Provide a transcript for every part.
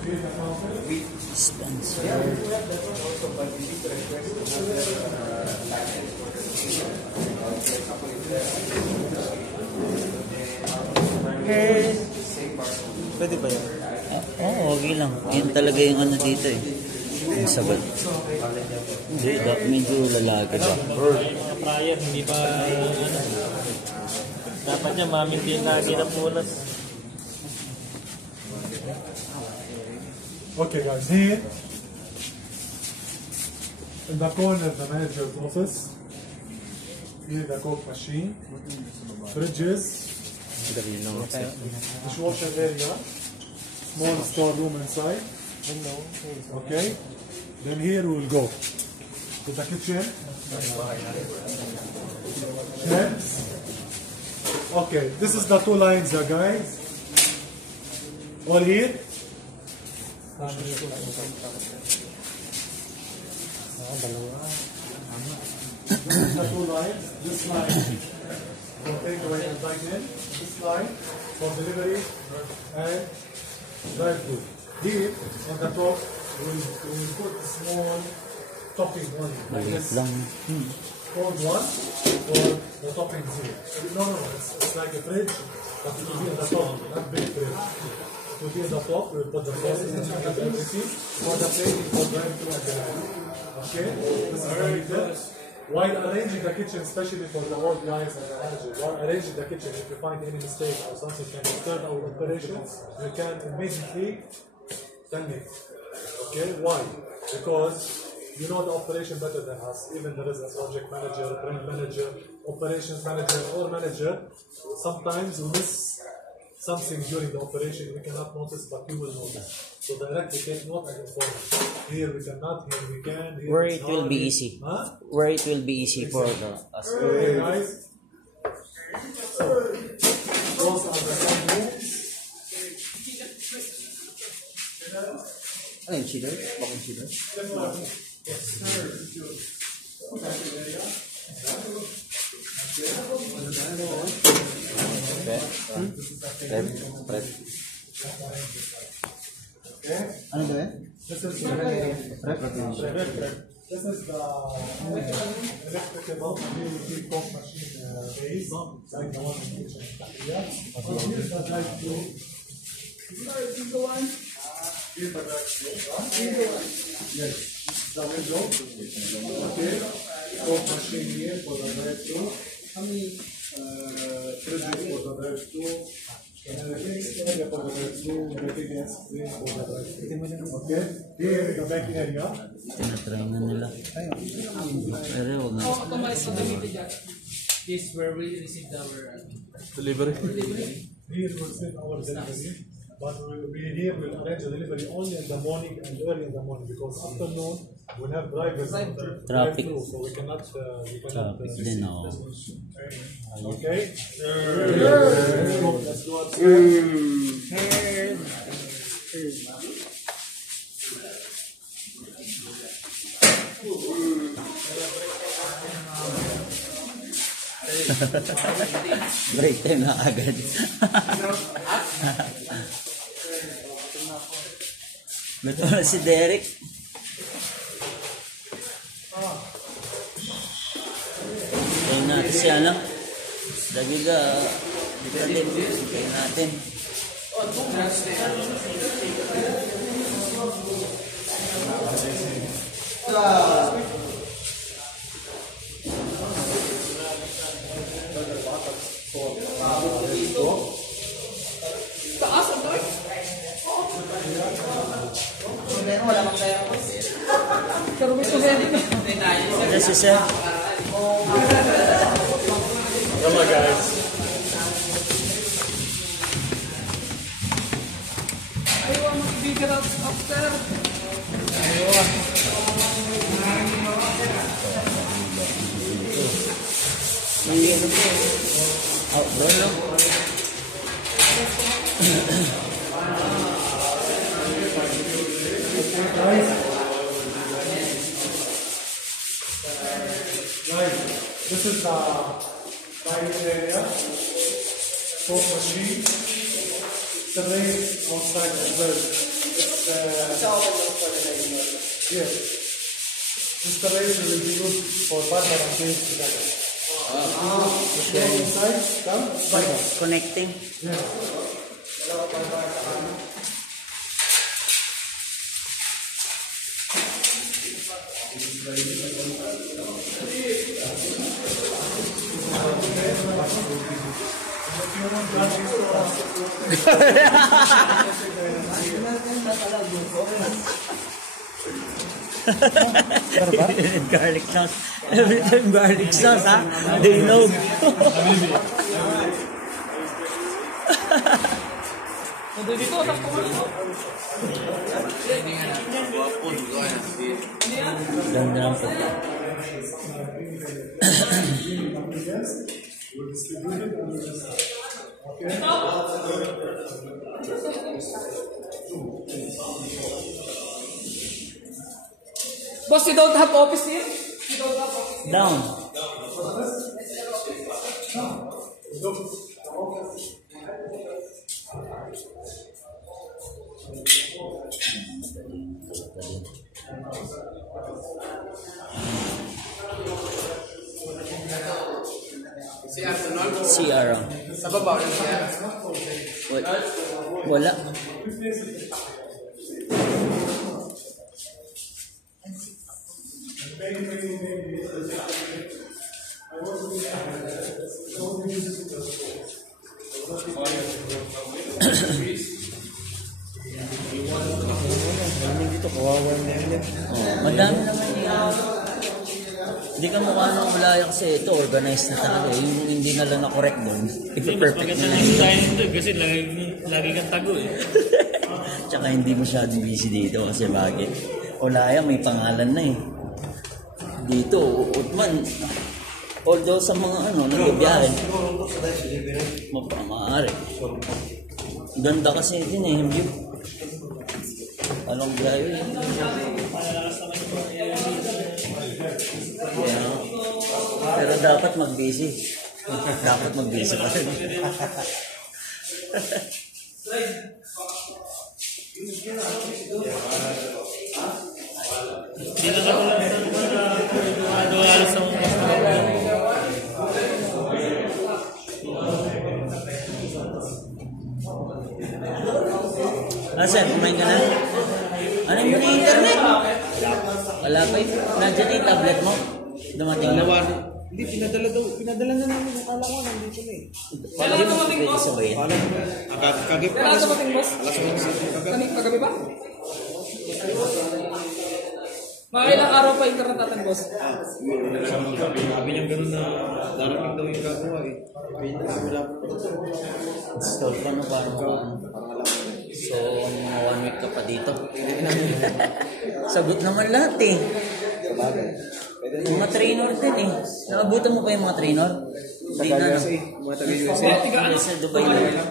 Dispenser. Pwede ba yan? Oo, okay lang. Yan talaga yung ano dito eh. Yung sabat. Hindi, medyo lalaki ba? Mga prior, hindi pa dapat niya mamintin lagi ng punas. Okay guys, here in the corner of the manager's office, here the Coke machine, fridges, dishwasher area, small store room inside. Okay, then here we will go to the kitchen. Shelves. Okay, this is the two lines, guys. All here. This is the two lines. This line for takeaway and dine-in. This line for delivery and drive-through. Here on the top, we will put a small topping on it. Like this. Cold one for the toppings here. No, it's like a fridge, but it will be on the top, not big fridge. It will be on the top, we will put the sauces and everything. For the plate, for drive-through and delivery. Okay? This is very good. While arranging the kitchen, especially for the old guys and the manager, while arranging the kitchen, if you find any mistake or something can disturb our operations, you can immediately tell me. Okay? Why? Because you know the operation better than us. Even there is a project manager, brand manager, operations manager, or manager. Sometimes we miss something during the operation we cannot notice, but you will notice. So directly take note and inform us. Here we cannot, here we can. Here Where it will be easy. Huh? Where it will be easy for us. Okay, guys. So, those are the same rooms. Ano yung chiller? Bakong chiller? Yes. Ano ba yan? This is the electrical deep coke machine base, like the one in the kitchen. Here's the drive-through. Here's the drive-through. Yes, the window. Okay, coke machine here for the drive-through. How many fridges for the drive-through? Area for the drive-through, baking screen for the drive-through. Okay, here the baking area. Tinatry na nila. Pero huwag na. This where we received our Delivery. Here we'll send our delivery, but we here will arrange the delivery only in the morning and early in the morning because afternoon we'll have drivers on the Traffic. drive-through, so we cannot. Traffic din ako. Okay. Let's go upstairs. Break time na agad. Betul na si Derek. Kaya natin siya, no? Dagiga, kaya natin. Ano si Sir? Come on, guys. Ayaw mag-bigger after. May ano po? Outdoor, no? Guys, this is the dining area, coke machine, terrain outside as well. Yes. This terrain will be used for partner and case together. Go inside, come, partner. Connecting. Yes. Garlic sauce. Every time garlic sauce, ha? They know. Dito, tapos ko ano. Ganda ng pagka. Boss, you don't have office here? You don't have office. Down. CR. Sa baba ng siya. Wala. Dito, kawawa na yan. Madami naman yan. Hindi ka mukha nang malaya kasi ito, organized na talaga. Yung hindi na lang na-correct doon. Hindi, mas maganda na yung dining doon kasi lagi kang tago eh. Tsaka hindi masyadong busy dito kasi bakit? Olaya may pangalan na eh. Dito, Utman. Although sa mga nagbibiyahe. Maaari. Ganda kasi din eh, yung view. Anong biyahe yun? Yeah. Pero dapat mag-busy. Dapat mag-busy pa rin. Dito ka pala magawa sa mga Sir, kumain ka na? Ano yung internet? Wala pa yun. Nandiyan na yung tablet mo? Dumating na. Hindi, pinadala na namin. Akala ko nandito na eh. Hindi mo pwede sabayin. Kagip Kailangan sa mating boss? Kagabi ba? Mga ilang araw pa internet natin, boss? Sabi niya gano'n na darating daw yung gagawa eh. Install pa na parang so, mga 1 week ka pa dito. Sagot naman lahat eh. Mga trainer din eh. Naabutan mo pa yung mga trainer? Hindi na. Mga taga-USA. Sa Dubai na.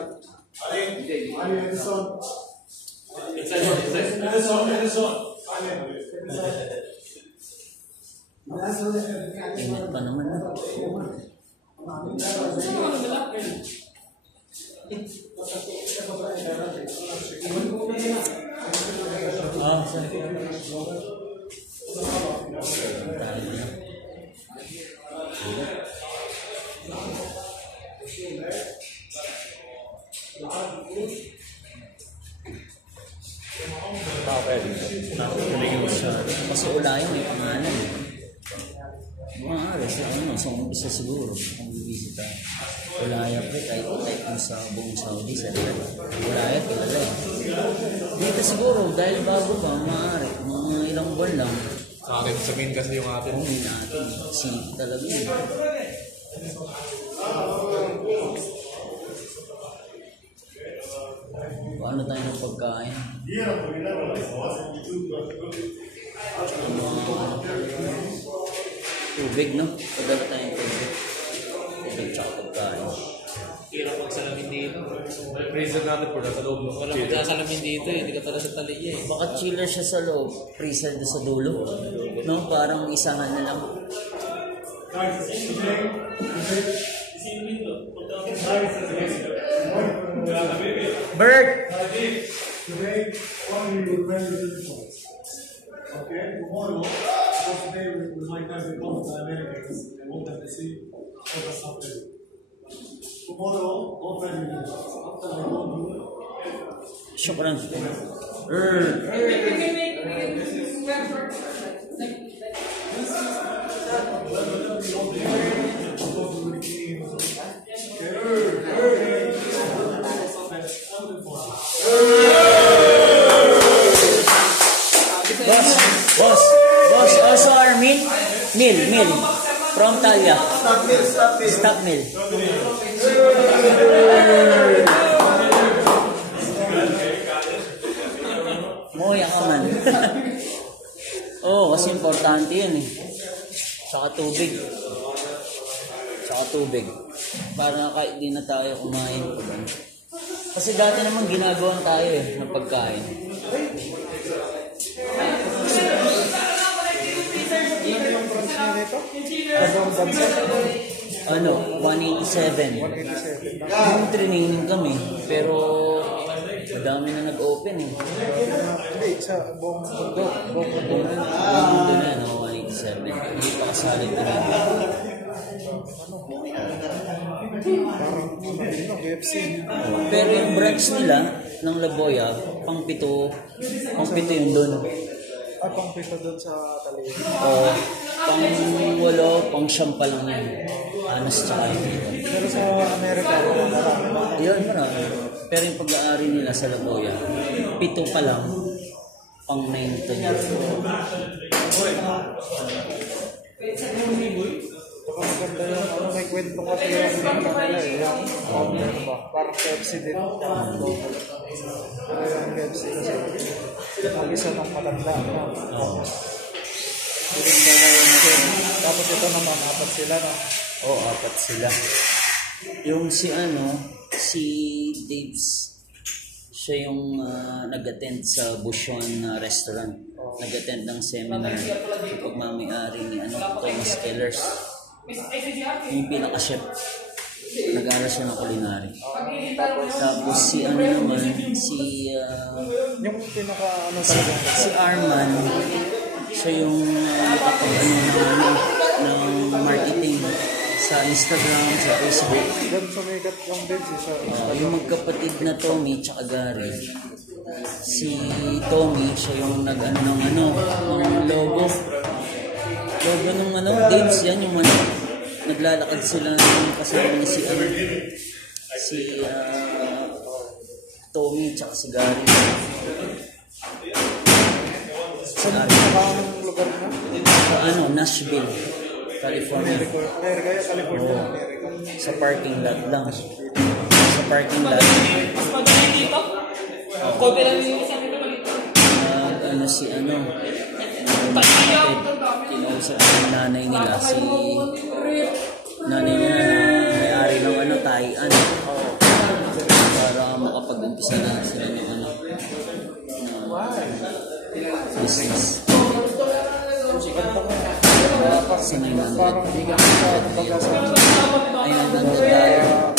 Ingat pa naman na. Kasi Ulaya may pangalan. Maaari sa umpisa siguro kung bibisita. Ulaya pre, kahit mo sa buong Saudi sa Riyadh. Ulaya kilala eh. Dito siguro dahil bago pa, maaari mga ilang buwan lang. Sa akin, sabihin kasi yung atin. Kung natin, sige talaga yun. Paano tayo ng pagkain? Tubig, no? Padala tayong tubig. Tubig tsaka pagkain. Hirap magsalamin dito. Freezer natin po nasa loob. Wala magsasalamin dito eh. Hindi ka talaga sa taliya eh. Baka chiller siya sa loob, freezer doon sa dulo. No? Parang isahan na lang. Bert! Today, only we will measure the results. Okay, tomorrow, because today we might have the come to the Americans and want them to see what the stuff they do. Tomorrow, don't measure the results. After they don't do it, Shukran. Boss, also Armin? Mil. From Talia. Stop Mil. Muya ka man. Oo, kasi importante yun eh. Saka tubig. Para kahit di na tayo kumain. Kasi dati naman ginagawan tayo eh, ng pagkain. Ano, 187. Yung training kami, pero madami na nag-open eh. Hindi, sa buong mundo. Buong mundo na, no, 187. Hindi pa kasali ito na. KFC. Pero yung branch nila ng Laboya, pang-pito yung doon. At pang pito doon sa Talia. O, pang-walo, pang-siyam pa lang yan. Anas tsaka yun. Pero sa Amerika, marami. Yun, marami. Pero yung pag-aari nila sa Laboya, 7 pa lang, pang-9 to niya. Maganda yung may kwento kasi yung nila eh. Yung parang KFC din. Pero yung KFC kasi mag-isa ng matanda. Tapos ito naman, 4 sila na. Oo, 4 sila. Yung si Dave's, siya yung nag-attend sa Bushon restaurant. Nag-attend ng seminar yung pagmamayari ni Thomas Kellers. Yung pinaka-chef. Nag-aaral siya ng culinary. Tapos si naman, Yung pinaka talaga. si Arman, siya yung ng marketing sa Instagram, sa Facebook. Doon sumikat yung page sa Yung magkapatid na Tommy tsaka Gary. Si Tommy, siya yung ng logo. Logo ng Dave's yan, yung naglalakad sila ng kasama niya si Tommy tsaka si Gary. saan ang lugar na? Nashville, California. Amerika, California. Sa parking lot lang. Sa parking lot. Kinausap ng nanay nila, nanay nila na may-ari ng tayan. Para makapag-umpisa na sila ng business. Sa 900. Parang hindi ka sa pag-asa. Ay, $900.